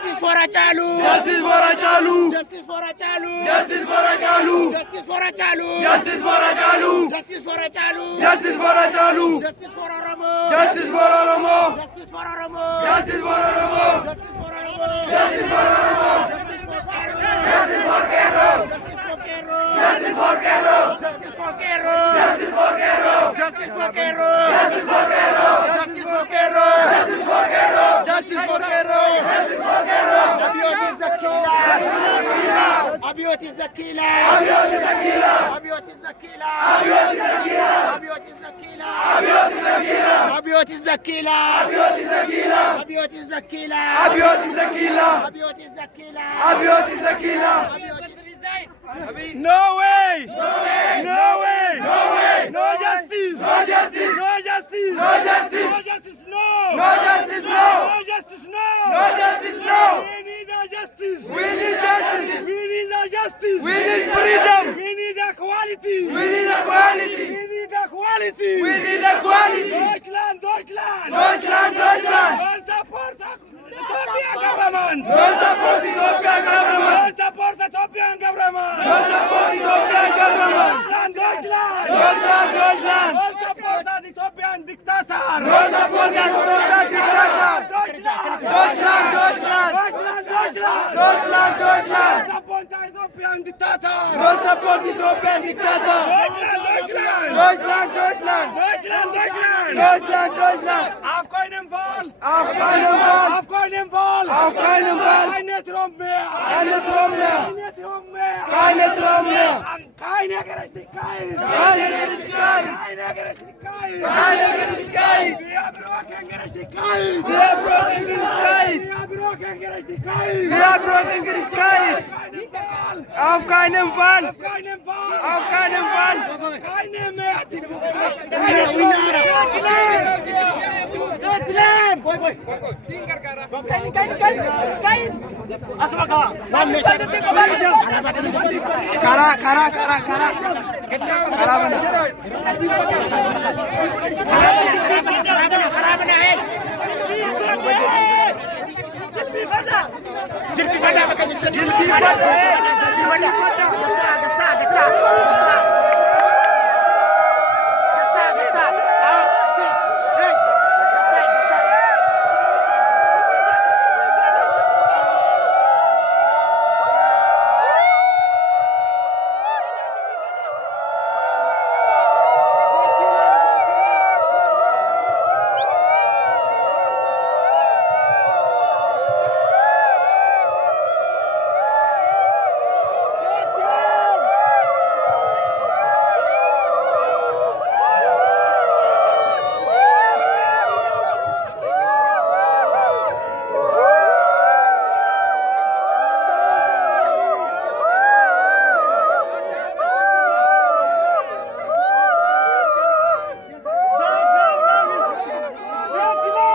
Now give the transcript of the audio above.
Justice for Haacaaluu. Justice for Haacaaluu. Justice for Haacaaluu. Justice for Haacaaluu. Justice for Haacaaluu. Justice for Haacaaluu. Justice for Haacaaluu. Justice for Haacaaluu. Justice for Oromo. Justice for Oromo. Justice for Oromo. Justice for Oromo. Justice for Oromo. Justice for Oromo. Justice for Qeerraa. Justice for Qeerraa. Justice for Qeerraa. Justice for Qeerraa. Justice for Qeerraa. Justice for Qeerraa. Justice for Qeerraa. Justice for Qeerraa. Justice for Qeerraa. Justice for Qeerraa. Abiyoot is the killer. Abiyoot is the killer. Abiyoot is the killer. Abiyoot is the killer. Abiyoot is the killer. Abiyoot is the killer. Abiyoot is the killer. Abiyoot is the killer. Abiyoot is the killer. Abiyoot is the killer. Abiyoot is the killer. Abiyoot is the killer. Abiyoot is No way! No way! No way! No way! No justice! No justice! No justice! No justice! No justice! No! No justice! No! No justice! No! No justice! No! We need our justice! We need justice! We need our justice! We need freedom! We need equality! We need equality! We need equality! We need equality! Deutschland! Deutschland! Deutschland! Deutschland! Don't support Ethiopian government! Don't support Ethiopian government! Don't support Ethiopian government! Don't support Ethiopian government! Deutschland! Deutschland! Deutschland! Don't support the Ethiopian dictator! Don't support the Ethiopian dictator! Deutschland! Deutschland! Deutschland! Deutschland! Deutschland! Don't support the Ethiopian dictator! Don't support the Ethiopian dictator! Deutschland! Deutschland! Deutschland! Deutschland! Deutschland! Deutschland! Deutschland! Deutschland! Auf keinen Fall! Auf keinen Fall! Auf keinen Fall! Auf keinen Fall! Keine Traum mehr! Keine Traum mehr! Keine Traum mehr! Keine Traum mehr! Keine Gerechtigkeit! Keine Gerechtigkeit! Keine Gerechtigkeit! Keine Gerechtigkeit! Wir brauchen Gerechtigkeit! Wir brauchen Gerechtigkeit! Wir brauchen Gerechtigkeit! Wir brauchen Gerechtigkeit! Auf keinen Fall! Auf keinen Fall! Auf keinen Fall! Keine mehr! Keine Jilbi fada.